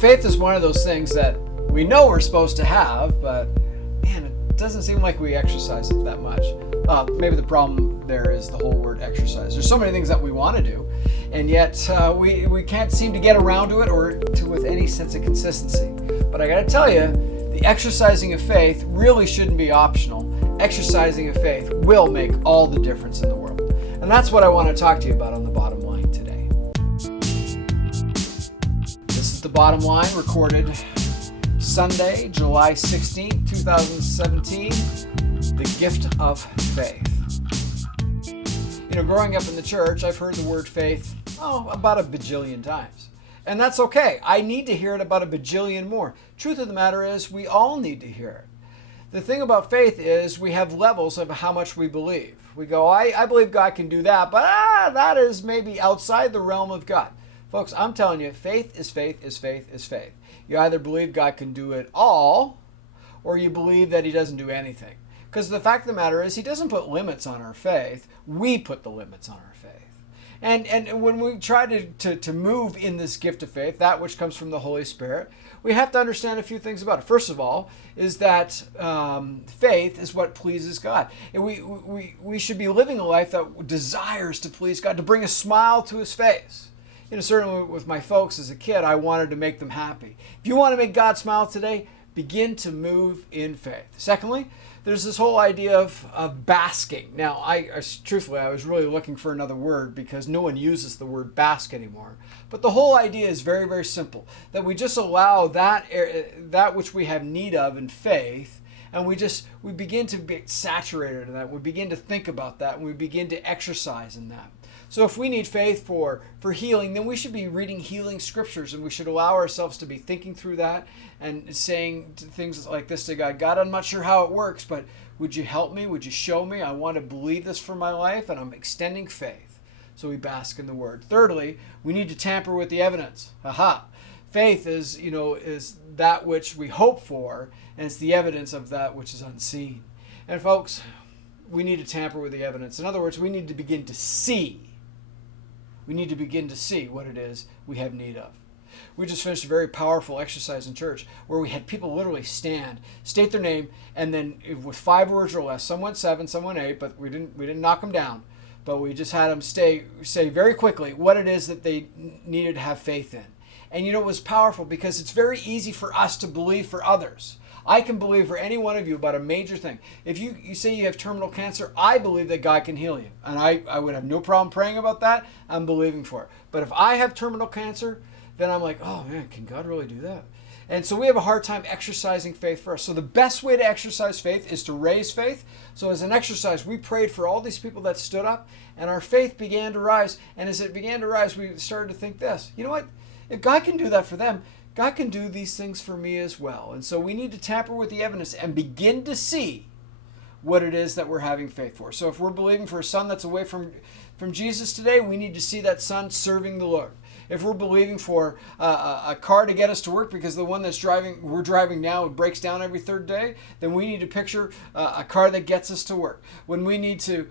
Faith is one of those things that we know we're supposed to have, but man, it doesn't seem like we exercise it that much. Maybe the problem there is the whole word exercise. There's so many things that we want to do, and yet we can't seem to get around to it with any sense of consistency. But I got to tell you, the exercising of faith really shouldn't be optional. Exercising of faith will make all the difference in the world. And that's what I want to talk to you about on The Bottom Line today. This is The Bottom Line, recorded Sunday, July 16, 2017, the gift of faith. Growing up in the church, I've heard the word faith, about a bajillion times. And that's okay. I need to hear it about a bajillion more. Truth of the matter is, we all need to hear it. The thing about faith is we have levels of how much we believe. We go, I believe God can do that, but that is maybe outside the realm of God. Folks, I'm telling you, faith is faith is faith is faith. You either believe God can do it all, or you believe that he doesn't do anything. Because the fact of the matter is, he doesn't put limits on our faith. We put the limits on our faith. And when we try to move in this gift of faith, that which comes from the Holy Spirit, we have to understand a few things about it. First of all, is that faith is what pleases God. And we should be living a life that desires to please God, to bring a smile to his face. Certainly with my folks as a kid, I wanted to make them happy. If you want to make God smile today, begin to move in faith. Secondly, there's this whole idea of basking. Now, truthfully, I was really looking for another word because no one uses the word bask anymore. But the whole idea is very, very simple. That we just allow that which we have need of in faith, and we begin to be saturated in that. We begin to think about that, and we begin to exercise in that. So if we need faith for healing, then we should be reading healing scriptures, and we should allow ourselves to be thinking through that and saying things like this to God. God, I'm not sure how it works, but would you help me? Would you show me? I want to believe this for my life, and I'm extending faith. So we bask in the word. Thirdly, we need to tamper with the evidence. Faith is that which we hope for, and it's the evidence of that which is unseen. And folks, we need to tamper with the evidence. In other words, we need to begin to see. We need to begin to see what it is we have need of. We just finished a very powerful exercise in church where we had people literally stand, state their name, and then with 5 words or less, some went 7, some went 8, but we didn't knock them down. But we just had them say very quickly what it is that they needed to have faith in. And it was powerful because it's very easy for us to believe for others. I can believe for any one of you about a major thing. If you say you have terminal cancer, I believe that God can heal you. And I would have no problem praying about that. I'm believing for it. But if I have terminal cancer, then I'm like, oh man, can God really do that? And so we have a hard time exercising faith first. So the best way to exercise faith is to raise faith. So as an exercise, we prayed for all these people that stood up, and our faith began to rise. And as it began to rise, we started to think this. You know what? If God can do that for them, God can do these things for me as well. And so we need to tamper with the evidence and begin to see what it is that we're having faith for. So if we're believing for a son that's away from Jesus today, we need to see that son serving the Lord. If we're believing for a car to get us to work because the one we're driving now breaks down every third day, then we need to picture a car that gets us to work. When we need to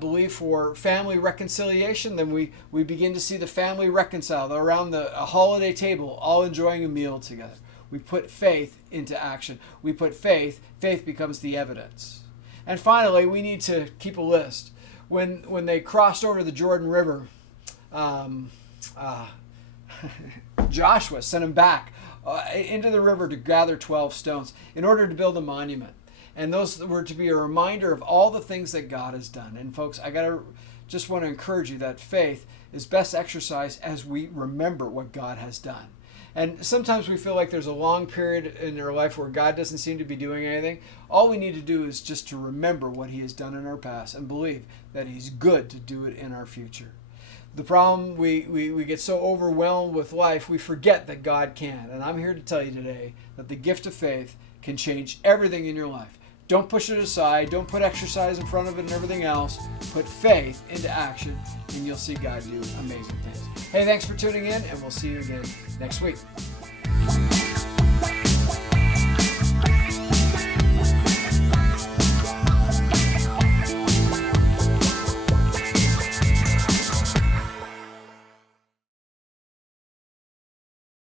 believe for family reconciliation, then we begin to see the family reconciled around a holiday table, all enjoying a meal together. We put faith into action. We put faith becomes the evidence. And finally, we need to keep a list. When they crossed over the Jordan River, Joshua sent him back into the river to gather 12 stones in order to build a monument. And those were to be a reminder of all the things that God has done. And folks, just want to encourage you that faith is best exercised as we remember what God has done. And sometimes we feel like there's a long period in our life where God doesn't seem to be doing anything. All we need to do is just to remember what he has done in our past and believe that he's good to do it in our future. The problem, we get so overwhelmed with life, we forget that God can. And I'm here to tell you today that the gift of faith can change everything in your life. Don't push it aside. Don't put exercise in front of it and everything else. Put faith into action, and you'll see God do amazing things. Hey, thanks for tuning in, and we'll see you again next week.